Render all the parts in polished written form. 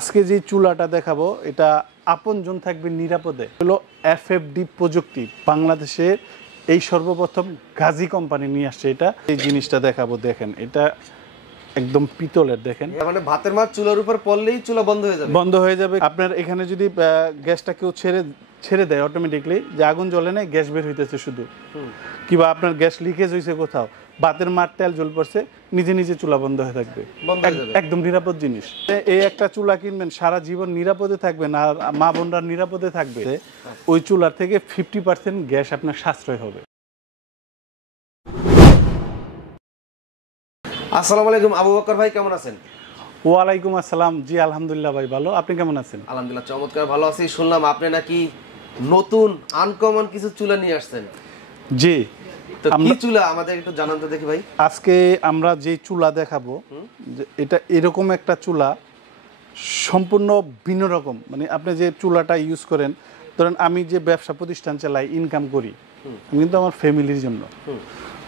আজকে যে চুলাটা দেখাবো এটা আপনজন থাকবে নিরাপদে হলো এফএফডি প্রযুক্তি বাংলাদেশের এই সর্বপ্রথম গাজি কোম্পানি নিয়ে আসছে এটা এই জিনিসটা দেখাবো দেখেন এটা একদম পিতলের দেখেন মানে ভাতের মাছ চুলার উপর পড়লেই চুলা বন্ধ হয়ে যাবে আপনার এখানে যদি গ্যাসটা কেউ ছেড়ে দেয় অটোমেটিকলি যে আগুন জ্বলে না গ্যাস বের হইতেছে শুধু কিংবা আপনার গ্যাস লিকেজ হয়েছে কোথাও ভাতের মার তেল জ্বল পড়ছে নিজে নিজে চুলা বন্ধ হয়ে থাকবে একদম নিরাপদ জিনিস এই একটা চুলা কিনবেন সারা জীবন নিরাপদে থাকবেন আর মা বোনরা নিরাপদে থাকবে ওই চুলার থেকে 50% গ্যাস আপনার সাশ্রয় হবে। আসসালামু আলাইকুম আবু বকর ভাই, কেমন আছেন? ওয়ালাইকুম আসসালাম, জি আলহামদুলিল্লাহ ভাই ভালো, আপনি কেমন আছেন? আলহামদুলিল্লাহ চমৎকার ভালো আছি। শুনলাম আপনি নাকি নতুন আনকমন কিছু চুলা নিয়ে আসছেন। জি, তো কি চুলা আমাদের একটু জানান তো দেখি ভাই। আজকে আমরা যে চুলা দেখাবো এটা এরকম একটা চুলা সম্পূর্ণ ভিন্ন রকম। মানে আপনি যে চুলাটা ইউজ করেন, ধরেন আমি যে ব্যবসা প্রতিষ্ঠান চালাই, ইনকাম করি, আমি কিন্তু আমার ফ্যামিলির জন্য।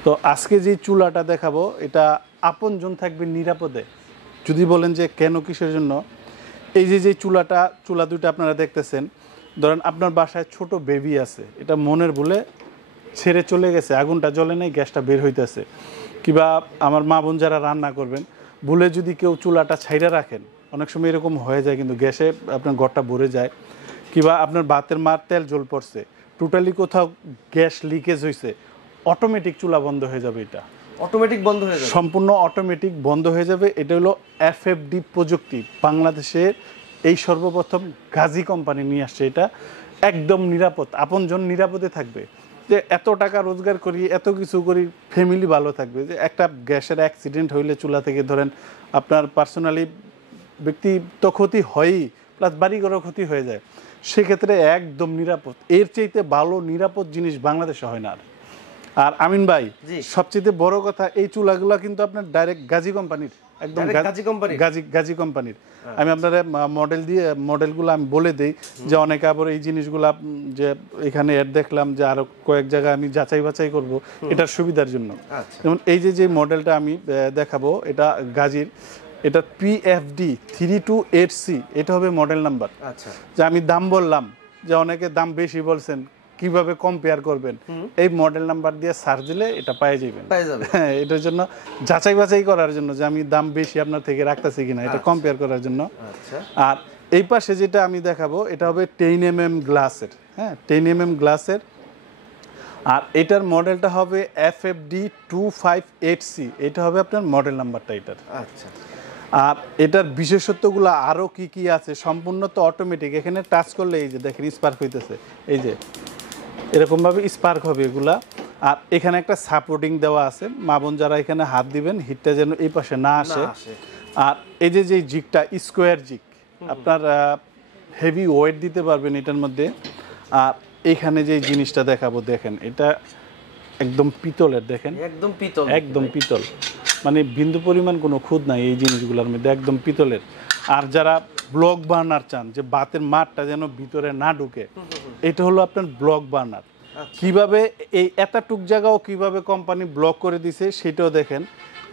তো আজকে যে চুলাটা দেখাবো এটা আপনজন থাকবে নিরাপদে। যদি বলেন যে কেন কিসের জন্য, এই যে চুলা দুটো আপনারা দেখতেছেন, ধরেন আপনার বাসায় ছোট বেবি আছে, এটা মনের ভুলে ছেড়ে চলে গেছে, আগুনটা জ্বলে নাই, গ্যাসটা বের হইতেছে, কিংবা আমার মা বোন যারা রান্না করবেন ভুলে যদি কেউ চুলাটা ছাইড়া রাখেন, অনেক সময় এরকম হয়ে যায় কিন্তু গ্যাসে আপনার ঘরটা ভরে যায়, কিংবা আপনার ভাতের মার তেল জ্বল পড়ছে, টোটালি কোথাও গ্যাস লিকেজ হয়েছে, অটোমেটিক চুলা বন্ধ হয়ে যাবে। এটা অটোমেটিক বন্ধ হয়ে যাবে, সম্পূর্ণ অটোমেটিক বন্ধ হয়ে যাবে। এটা হলো এফএফডি প্রযুক্তি বাংলাদেশের এই সর্বপ্রথম গাজি কোম্পানি নিয়ে আসছে। এটা একদম নিরাপদ, আপনজন নিরাপদে থাকবে। যে এত টাকা রোজগার করি, এত কিছু করি, ফ্যামিলি ভালো থাকবে। যে একটা গ্যাসের অ্যাক্সিডেন্ট হইলে চুলা থেকে ধরেন আপনার পার্সোনালি ব্যক্তিগত ক্ষতি হয়ই, প্লাস বাড়িঘরও ক্ষতি হয়ে যায়, সেক্ষেত্রে একদম নিরাপদ। এর চাইতে ভালো নিরাপদ জিনিস বাংলাদেশে হয় না। আর আমিন ভাই, সবচেয়ে বড় কথা, এই চুলাগুলো কিন্তু আপনার ডাইরেক্ট গাজি কোম্পানির, একদম গাজি কোম্পানির। আমি আপনারা মডেলগুলো আমি বলে দিই, যে অনেকে আবার এই জিনিসগুলা যে এখানে অ্যাড দেখলাম যে আরো কয়েক জায়গায় আমি যাচাই বাছাই করব এটার সুবিধার জন্য। যেমন এই যে মডেলটা আমি দেখাবো, এটা গাজির, এটা PFD 3280, এটা হবে মডেল নাম্বার। আচ্ছা, যে আমি দাম বললাম, যে অনেকে দাম বেশি বলছেন, কিভাবে কম্পেয়ার করবেন, এই মডেল নাম্বার দিয়ে সার্চ দিলে এটা পেয়ে যাবেন। হ্যাঁ, এটার জন্য যাচাই বাছাই করার জন্য যে আমি দাম বেশি আপনার থেকে রাখতেছি কিনা, এটা কম্পেয়ার করার জন্য। আর এই পাশে যেটা আমি দেখাবো এটা হবে 10mm গ্লাসের। হ্যাঁ, 10mm গ্লাসের। আর এটার মডেলটা হবে FFD 258C, এটা হবে আপনার মডেল নাম্বারটা এটার। আচ্ছা, আর এটার বিশেষত্বগুলো আরও কি আছে, সম্পূর্ণ তো অটোমেটিক। এখানে টাচ করলে এই যে দেখেন স্পার্ক হইতেছে, এই যে এরকমভাবে স্পার্ক হবে এগুলা। আর এখানে একটা সাপোর্টিং দেওয়া আছে, মা বোন যারা এখানে হাত দিবেন হিটটা যেন এই পাশে না আসে। আর এই যে জিগটা স্কোয়ার জিগ, আপনার হেভি ওয়েট দিতে পারবেন এটার মধ্যে। আর এখানে যে জিনিসটা দেখাবো দেখেন, এটা একদম পিতলের, দেখেন একদম পিতল, মানে বিন্দু পরিমাণ কোনো খুদ নাই এই জিনিসগুলোর মধ্যে, একদম পিতলের। আর যারা ব্লক বার্নার চান, যে ভাতের মারটা যেন ভিতরে না ঢুকে, এটা হলো আপনার ব্লক বার্নার। কিভাবে এই এতটুক জায়গাও কিভাবে কোম্পানি ব্লক করে দিছে সেটাও দেখেন।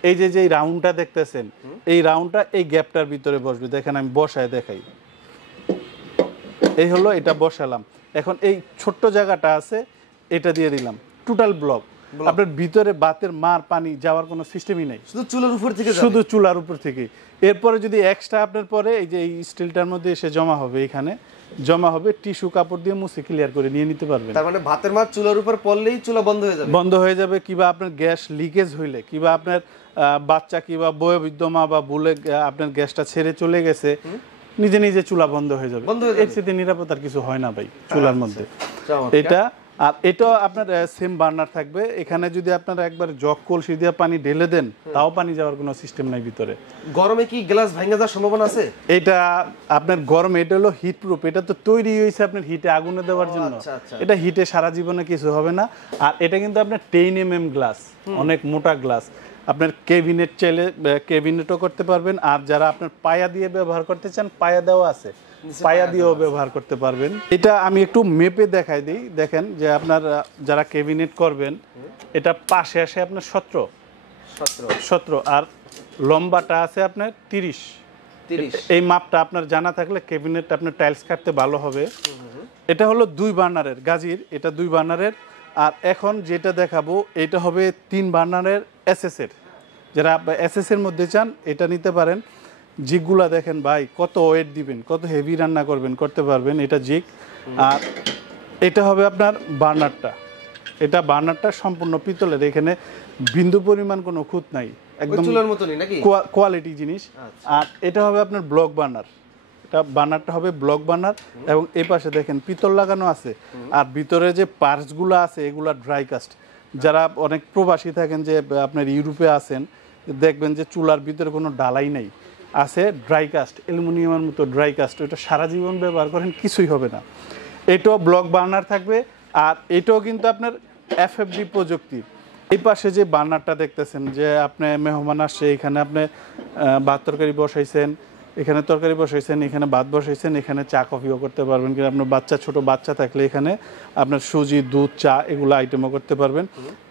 এই যে রাউন্ডটা দেখতেছেন, এই রাউন্ডটা এই গ্যাপটার ভিতরে বসবে। দেখেন আমি বসায় দেখাই, এই হলো এটা বসালাম। এখন এই ছোট্ট জায়গাটা আছে, এটা দিয়ে দিলাম, টোটাল ব্লক। আপনার ভিতরে ভাতের মার পানি যাওয়ার কোনো সিস্টেমই নাই, শুধু চুলার উপর থেকে। এরপরে যদি এক্সট্রা আপনার পরে এই যে এই স্টিলটার মধ্যে এসে জমা হবে, এখানে জমা হবে, টিস্যু কাপড় দিয়ে মুছে ক্লিয়ার করে নিয়ে নিতে পারবেন। তার মানে ভাতের মাছ চুলার উপর পড়লেই চুলা বন্ধ হয়ে যাবে। কিংবা আপনার গ্যাস লিকেজ হইলে, কিংবা আপনার বাচ্চা কিংবা বয়োবৃদ্ধ মা বা ভুলে আপনার গ্যাসটা ছেড়ে চলে গেছে, নিজে নিজে চুলা বন্ধ হয়ে যাবে। এর চেয়ে নিরাপদ আর কিছু হয় না ভাই চুলার মধ্যে। এটা আর এটাও আপনার সেম বার্নার থাকবে। এখানে যদি আপনারা একবার জগ কলসি দিয়ে পানি ঢেলে দেন, তাও পানি যাওয়ার কোনো সিস্টেম নাই ভিতরে। গরমে কি গ্লাস ভাঙা যাওয়ার সম্ভাবনা আছে? এটা আপনার গরমে, এটা হলো হিট প্রুফ, এটা তো তৈরি হয়েছে আপনার হিটে আগুনে দেওয়ার জন্য। এটা হিটে সারা জীবনে কিছু হবে না। আর এটা কিন্তু আপনার 10mm গ্লাস, অনেক মোটা গ্লাস। আপনার ক্যাবিনেট চাইলে ক্যাবিনেটও করতে পারবেন। আর যারা আপনার পায়া দিয়ে ব্যবহার করতে চান, পায়া দেওয়া আছে, পায়া দিয়েও ব্যবহার করতে পারবেন। এটা আমি একটু মেপে দেখাই দিই, দেখেন যে আপনার যারা ক্যাবিনেট করবেন, এটা পাশে আসে আপনার 17, আর লম্বাটা আছে আপনার 30, 30 এই মাপটা আপনার জানা থাকলে ক্যাবিনেট আপনার টাইলস কাটতে ভালো হবে। এটা হলো 2 বার্নারের গাজির, এটা 2 বার্নারের। আর এখন যেটা দেখাবো এটা হবে 3 বার্নারের এসএস এর। যারা এসএস এর মধ্যে চান এটা নিতে পারেন। জিগগুলা দেখেন ভাই, কত ওয়েট দিবেন, কত হেভি রান্না করবেন, করতে পারবেন। এটা জিগ। আর এটা হবে আপনার বার্নারটা। এটা বার্নারটা সম্পূর্ণ পিতলের, এখানে বিন্দু পরিমাণ কোনো খুঁত নাই, একদম চুলার মতনই নাকি, কোয়ালিটি জিনিস। আর এটা হবে আপনার ব্লক বার্নার। এটা বার্নারটা হবে ব্লক বার্নার এবং এই পাশে দেখেন পিতল লাগানো আছে। আর ভিতরে যে পার্টসগুলো আছে এগুলা ড্রাই কাস্ট। যারা অনেক প্রবাসী থাকেন, যে আপনার ইউরোপে আছেন, দেখবেন যে চুলার ভিতরে কোনো ডালাই নাই, আছে ড্রাই কাস্ট, অ্যালুমিনিয়ামের মতো ড্রাই কাস্ট। ওটা সারা জীবন ব্যবহার করেন, কিছুই হবে না। এটাও ব্লক বার্নার থাকবে। আর এটাও কিন্তু আপনার এফএফডি প্রযুক্তির। এই পাশে যে বার্নারটা দেখতেছেন, যে আপনি মেহমান আসছে, এখানে আপনি ভাত তরকারি বসাইছেন, এখানে তরকারি বসাইছেন, এখানে ভাত বসাইছেন, এখানে চা কফিও করতে পারবেন। কিন্তু আপনার বাচ্চা, ছোট বাচ্চা থাকলে এখানে আপনার সুজি, দুধ, চা এগুলো আইটেমও করতে পারবেন।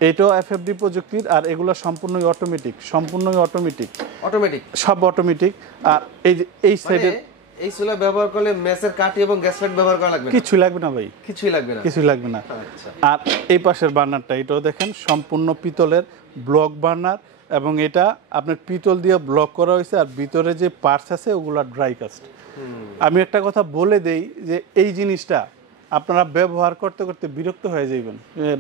এটাও এফএফডি প্রযুক্তির। আর এগুলো সম্পূর্ণই অটোমেটিক, সম্পূর্ণই অটোমেটিক, সব অটোমেটিক। আর এই সাইডে এই চুলা ব্যবহার করলে মেসের কাঠি এবং গ্যাস লাইট ব্যবহার করা লাগবে না, কিছু লাগবে না ভাই, কিছুই লাগবে না, কিছুই লাগবে না। আচ্ছা। আর এই পাশের বার্নারটা, এটাও দেখেন সম্পূর্ণ পিতলের ব্লক বার্নার এবং এটা আপনার পিতল দিয়ে ব্লক করা হয়েছে। আর ভিতরে যে পার্টস আছে ওগুলা ড্রাই কাস্ট। আমি একটা কথা বলে দেই, যে এই জিনিসটা আপনারা ব্যবহার করতে করতে বিরক্ত হয়ে যাবেন,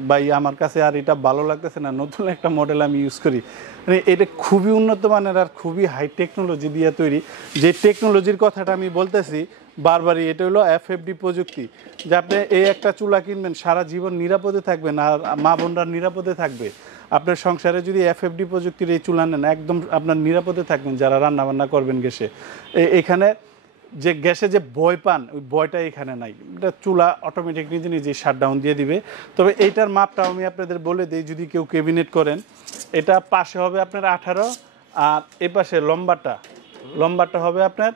ভাই আমার কাছে আর এটা ভালো লাগতেছে না, নতুন একটা মডেল আমি ইউজ করি। মানে এটা খুবই উন্নত মানের আর খুবই হাই টেকনোলজি দিয়ে তৈরি। যে টেকনোলজির কথাটা আমি বলতেছি বারবারই, এটা হলো এফএফডি প্রযুক্তি। যে আপনি এই একটা চুলা কিনবেন, সারা জীবন নিরাপদে থাকবেন, আর মা বোনরা নিরাপদে থাকবে। আপনার সংসারে যদি এফএফডি প্রযুক্তির এই চুলা নেন, একদম আপনার নিরাপদে থাকবেন যারা রান্না বান্না করবেন গ্যাসে। এখানে যে গ্যাসে যে ভয় পান, ওই ভয়টা এখানে নাই। এটা চুলা অটোমেটিক নিজে নিজেই শাটডাউন দিয়ে দিবে। তবে এইটার মাপটা আমি আপনাদের বলে দিই, যদি কেউ ক্যাবিনেট করেন, এটা পাশে হবে আপনার 18, আর এ পাশে লম্বাটা হবে আপনার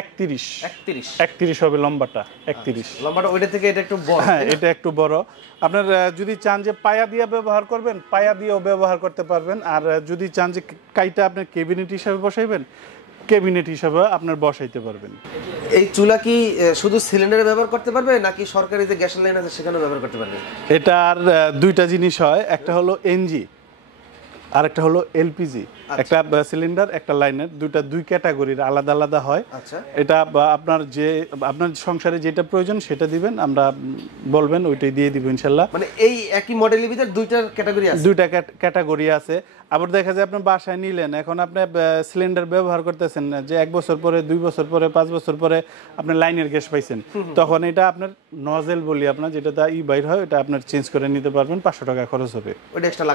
31 হবে লম্বাটা, 31 লম্বাটা। ওইটা থেকে এটা একটু বড়। হ্যাঁ, এটা একটু বড়। আপনার যদি চান যে পায়া দিয়ে ব্যবহার করবেন, পায়া দিয়েও ব্যবহার করতে পারবেন। আর যদি চান যে কাইটা আপনার ক্যাবিনেট হিসাবে বসাইবেন, ক্যাবিনেট হিসাবে আপনার বসাইতে পারবেন। এই চুলা কি শুধু সিলিন্ডারে ব্যবহার করতে পারবে, নাকি সরকারি যে গ্যাস লাইন আছে সেখানে ব্যবহার করতে পারবে? এটার দুইটা জিনিস হয়, একটা হলো এনজি আর একটা হলো এলপিজি। একটা সিলিন্ডার, একটা লাইনের, দুই ক্যাটাগরির আলাদা আলাদা হয়। এটা আপনার সংসারে যেটা প্রয়োজন সেটা দিবেন, আমরা বলবেন ওইটাই দিয়ে দিব ইনশাল্লাহ। মানে এই একই মডেলের ভিতরে দুইটা ক্যাটাগরি আছে। আবার দেখা যায় আপনি বাসায় নিলেন, এখন আপনি সিলিন্ডার ব্যবহার করতেছেন, যে 1 বছর পরে, 2 বছর পরে, 5 বছর পরে আপনি লাইনের গ্যাস পাইছেন, তখন এটা আপনার নজেল বলি আপনার, যেটা বাইর হয়, এটা আপনার চেঞ্জ করে নিতে পারবেন। 500 টাকা খরচ হবে, ওটা এক্সট্রা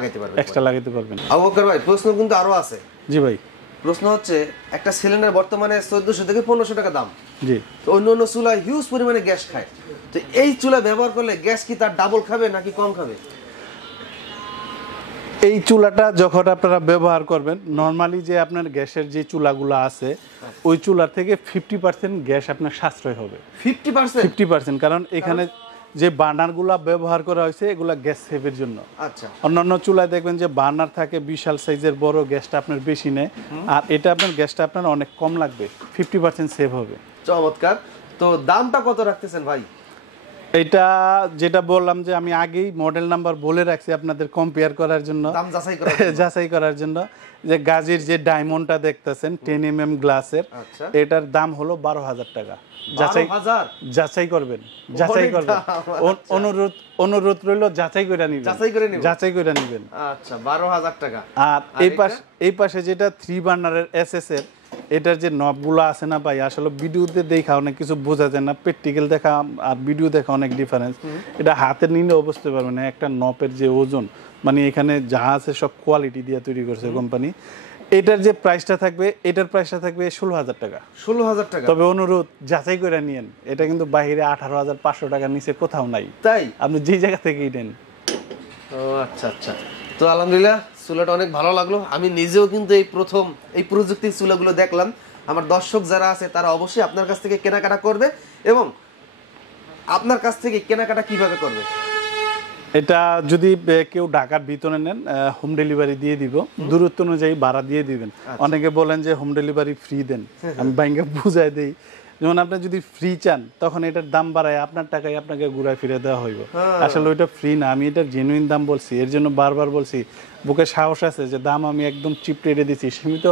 লাগাইতে পারবেন। আবু বকর ভাই, প্রশ্ন কিন্তু আরো আছে। জি ভাই। প্রশ্ন হচ্ছে, একটা সিলিন্ডার বর্তমানে 1400 থেকে 1500 টাকা দাম। জি। তো অন্য চুলা হিউজ পরিমাণে গ্যাস খায়, তো এই চুলা ব্যবহার করলে গ্যাস কি তার ডাবল খাবে নাকি কম খাবে? এই চুলাটা যখন আপনারা ব্যবহার করবেন, নর্মালি যে আপনার গ্যাসের যে চুলাগুলো আছে, ওই চুলার থেকে 50% গ্যাস আপনার সাশ্রয় হবে। 50%, কারণ এখানে যে বার্নারগুলো ব্যবহার করা হয়েছে এগুলা গ্যাস সেভের জন্য। আচ্ছা। অন্যান্য চুলায় দেখবেন যে বার্নার থাকে বিশাল সাইজের বড়, গ্যাসটা আপনার বেশি নেয়। আর এটা আপনার গ্যাসটা আপনার অনেক কম লাগবে, 50% সেভ হবে। চমৎকার। তো দামটা কত রাখতেছেন ভাই? এটা যেটা বললাম, যে আমি আগেই মডেল নাম্বার বলে রাখছি আপনাদের কম্পেয়ার করার জন্য, দাম যাচাই করার জন্য। যে গাজির যে ডায়মন্ডটা দেখতেছেন 10 mm গ্লাসের, এটার দাম হলো 12,000 টাকা। যাচাই করবেন। অনুরোধ রইল, যাচাই করে নিবেন। আচ্ছা, 12,000 টাকা। আর এই পাশে যেটা 3 বার্নারের এসএস এর, এটার যে নবগুলো আছে না ভাই, আসলে ভিডিওতে দেখা অনেক কিছু বোঝা যায় না, প্র্যাকটিক্যাল দেখা আর ভিডিও দেখা অনেক ডিফারেন্স। এটা হাতে নিলেও বুঝতে পারবেন না একটা নবের যে ওজন, মানে এখানে যা আছে সব কোয়ালিটি দিয়ে তৈরি করছে কোম্পানি। এটার যে প্রাইসটা থাকবে, এটার প্রাইসটা থাকবে 16,000 টাকা। 16,000 টাকা। তবে অনুরোধ, যাচাই করে নিয়েন। এটা কিন্তু বাইরে 18,500 টাকার নিচে কোথাও নাই, তাই আপনি যে জায়গা থেকেই নেন। ও আচ্ছা আচ্ছা। তো আলহামদুলিল্লাহ, চুলাটা অনেক ভালো লাগলো। আমি নিজেও কিন্তু এই প্রথম এই প্রযুক্তির চুলাগুলো দেখলাম। আমার দর্শক যারা আছে তারা অবশ্যই আপনার কাছ থেকে কেনাকাটা করবে। এবং আপনার কাছ থেকে কেনাকাটা কিভাবে করবে? এটা যদি কেউ ঢাকার ভিতরে নেন হোম ডেলিভারি দিয়ে দিব, দূরত্ব অনুযায়ী ভাড়া দিয়ে দিবেন। অনেকে বলেন যে হোম ডেলিভারি ফ্রি দেন, আমি ব্যাংকে বুঝাই দেই যেমন আপনি যদি ফ্রি চান তখন এটার দাম বাড়ায় আপনার টাকায় আপনাকে ঘুরায় ফিরে দেওয়া হইব। আসলে ওইটা ফ্রি না, আমি এটার জেনুইন দাম বলছি, এর জন্য বারবার বলছি বুকে সাহস আছে যে দাম আমি একদম চিপ রেটে দিছি, সীমিত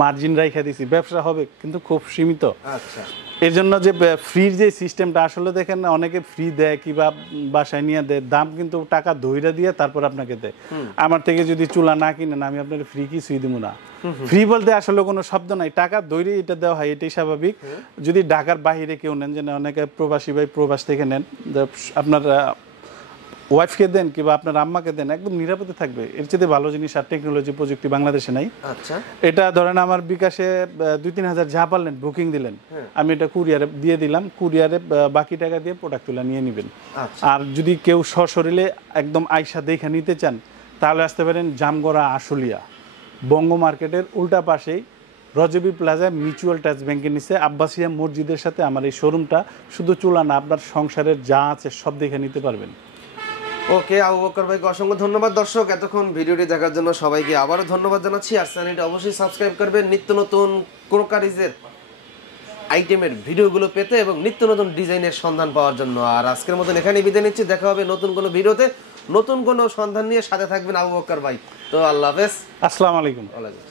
মার্জিন রাইখা দিছি, ব্যবসা হবে কিন্তু খুব সীমিত। আচ্ছা, এর জন্য যে ফ্রির যে সিস্টেমটা আসলে দেখেন অনেকে ফ্রি দেয় কিংবা বাসায় নিয়ে দেয়, দাম কিন্তু টাকা ধইরা দিয়ে তারপর আপনাকে দেয়। আমার থেকে যদি চুলা না কিনেন আমি আপনার ফ্রি কিছুই দিব না। ফ্রি বলতে আসলে কোনো শব্দ নাই, টাকা ধরে এটা দেওয়া হয়, এটাই স্বাভাবিক। যদি ঢাকার বাইরে কেউ নেন, যেন অনেকে প্রবাসী ভাই প্রবাস থেকে নেন, আপনার ওয়াইফকে দেন কিংবা আপনার আম্মাকে দেন, একদম নিরাপদে থাকবে। এর চেয়ে ভালো জিনিস আর টেকনোলজি প্রযুক্তি বাংলাদেশে নাই। আচ্ছা, এটা ধরেন আমার বিকাশে 2-3 হাজার যা পারলেন বুকিং দিলেন, আমি এটা কুরিয়ারে দিয়ে দিলাম, কুরিয়ারে বাকি টাকা দিয়ে প্রোডাক্ট তুলে নিয়ে নেবেন। আর যদি কেউ সশরীরে একদম আয়সা দেখে নিতে চান তাহলে আসতে পারেন জামগড়া আশুলিয়া বঙ্গ মার্কেটের উল্টা পাশেই রজবি প্লাজায় মিউচুয়াল টাচ ব্যাংকের নিচে আব্বাসিয়া মসজিদের সাথে আমার এই শোরুমটা। শুধু চুলা না, আপনার সংসারের যা আছে সব দেখে নিতে পারবেন। ওকে, আবু বকর ভাইকে অসংখ্য ধন্যবাদ। দর্শক, এতক্ষণ ভিডিওটি দেখার জন্য সবাইকে আবারও ধন্যবাদ জানাচ্ছি। আর চ্যানেলটি অবশ্যই সাবস্ক্রাইব করবেন নিত্য নতুন ক্রোকারিজের আইটেমের ভিডিওগুলো পেতে এবং নিত্য নতুন ডিজাইনের সন্ধান পাওয়ার জন্য। আর আজকের মতন এখানেই বিদায় নিচ্ছি, দেখা হবে নতুন কোনো ভিডিওতে নতুন কোনো সন্ধান নিয়ে। সাথে থাকবেন আবু বকর ভাই। তো আল্লাহ হাফেজ, আসসালামু আলাইকুম। ওয়ালাইকুম।